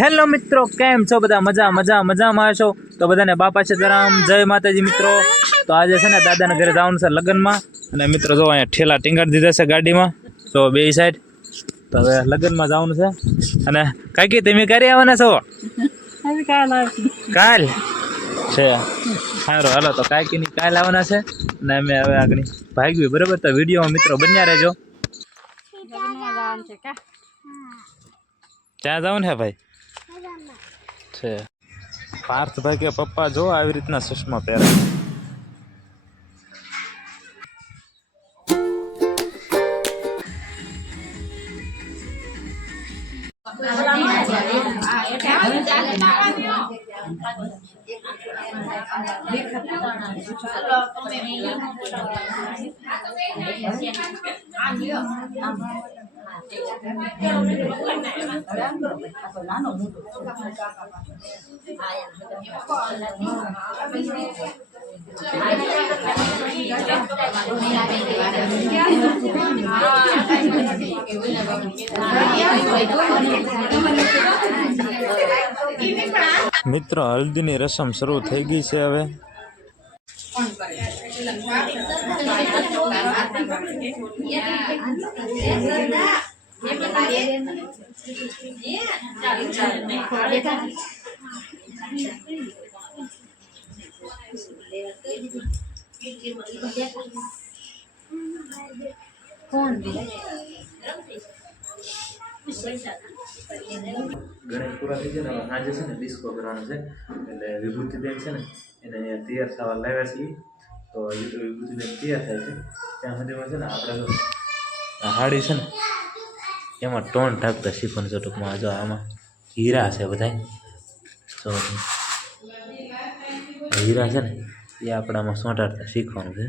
Hello મિત્રો કેમ છો બધા? મજા મજા મજામાં છો તો બધાને બાપા સીતારામ જય માતાજી મિત્રો. તો આજે છે ને દાદાના ઘરે જવાનું છે લગ્નમાં. અને મિત્રો જો અહીંયા ઠેલા ટીંગાડી દીધા છે ગાડીમાં. તો બે સાઈડ તો હવે લગ્નમાં જવાનું છે. અને કાકી તમે ક્યારે આવવાના છો? કાલ છે. સારું હાલો તો કાકીની કાલ આવવાના છે. અને અમે હવે આગળ ભાગ્યું. બરાબર? તો વિડીયોમાં મિત્રો બન્યા રહેજો. ત્યાં જવાનું ને ક્યાં જવાનું છે ભાઈ? છે. પાર્થભાઈ કે પપ્પા જો આવી રીતના ચશ્મા પહેરે. મિત્રો હલ્દીની રસમ શરૂ થઈ ગઈ છે હવે ગણેશ પૂરા થઈ જાય ને સાંજે છે ને છે. છે ને, એને તૈયાર થવા લાવ્યા છીએ. તો એ વિભૂતિબેન તૈયાર થાય છે, ત્યાં સુધીમાં છે ને આપણે આ હાડી છે ને, એમાં ટોન ઢાંકતા શીખવાનું છે ટૂંકમાં. જો આમાં હીરા છે બધા તો હીરા છે ને, એ આપણામાં સોંટાડતા શીખવાનું છે.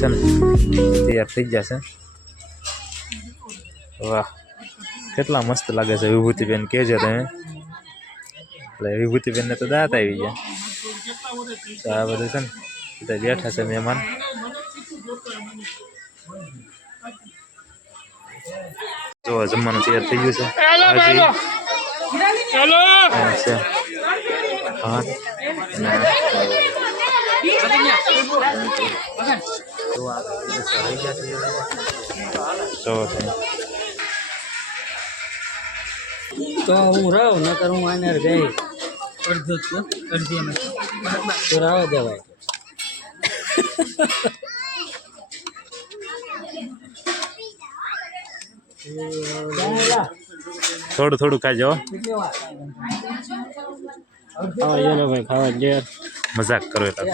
છે ને, તૈયાર થઈ જશે વાહ, કેટલા મસ્ત લાગે છે વિભૂતિબેન કહેજો તમે. એટલે વિભૂતિબેનને તો દાંત આવી ગયા. તો આ બધું છે ને બધા બેઠા છે મહેમાન. જો જમવાનું તૈયાર થઈ ગયું છે. હાજી. હા, તો હું રહું નકર હું આને ગઈ અડધો છું, અડધી અમે જ. તો રાવ દેવાય. થોડું થોડું ખાજો હો. ખાવા ભાઈ ખાવા જે મજાક કરો એટલે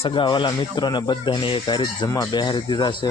મિત્રો મિત્રોને બધાને એક હારી જ જમવા બેહારી દીધા છે.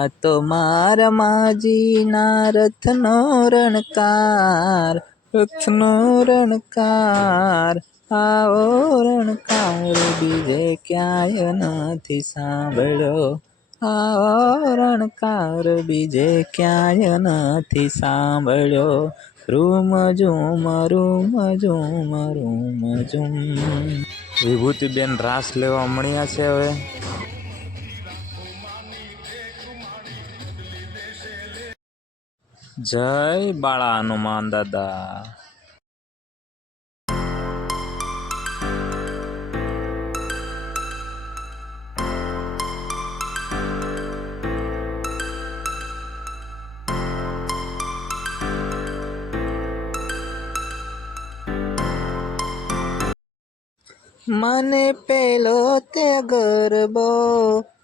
આ તો મારા માજીના રથનો રણકાર રથનો રણકાર, આવો રણકાર બીજે ક્યાંય નથી સાંભળ્યો આવો રણકાર બીજે ક્યાંય નથી સાંભળ્યો રૂમ ઝૂમ રૂમ ઝૂમ રૂમ ઝૂમ. વિભૂતિબેન રાસ લેવા મળ્યા છે હવે? જય બાળા હનુમાન દાદા. મને પેલો તે ગરબો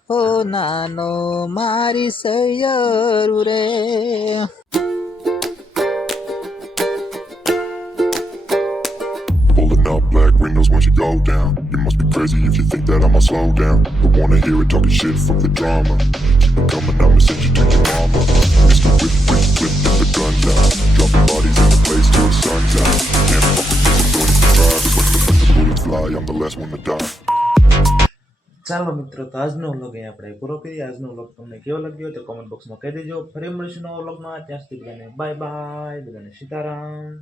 હો નાનો મારી સૈયરું રે black windows once you go down. You must be crazy if you think that I'ma slow down. But wanna hear it talking shit from the drama. Keep it coming, I'ma send you to your mama. Mr. Whip, whip, whip, with the guns out. Dropping bodies in the place till the sun's out. Can't fuck with this, I'm going to try. But when the, when the bullets fly, I'm the last one to die. ચાલો મિત્રો તો આજનો vlog અહીં આપણે પૂરો કરીએ આજનો vlog તમને કેવો લાગ્યો તો કોમેન્ટ બોક્સમાં કહી દેજો ફરી મળીશું નવા વ્લોગમાં ત્યાં સુધી બધાને બાય બાય બધાને સીતારામ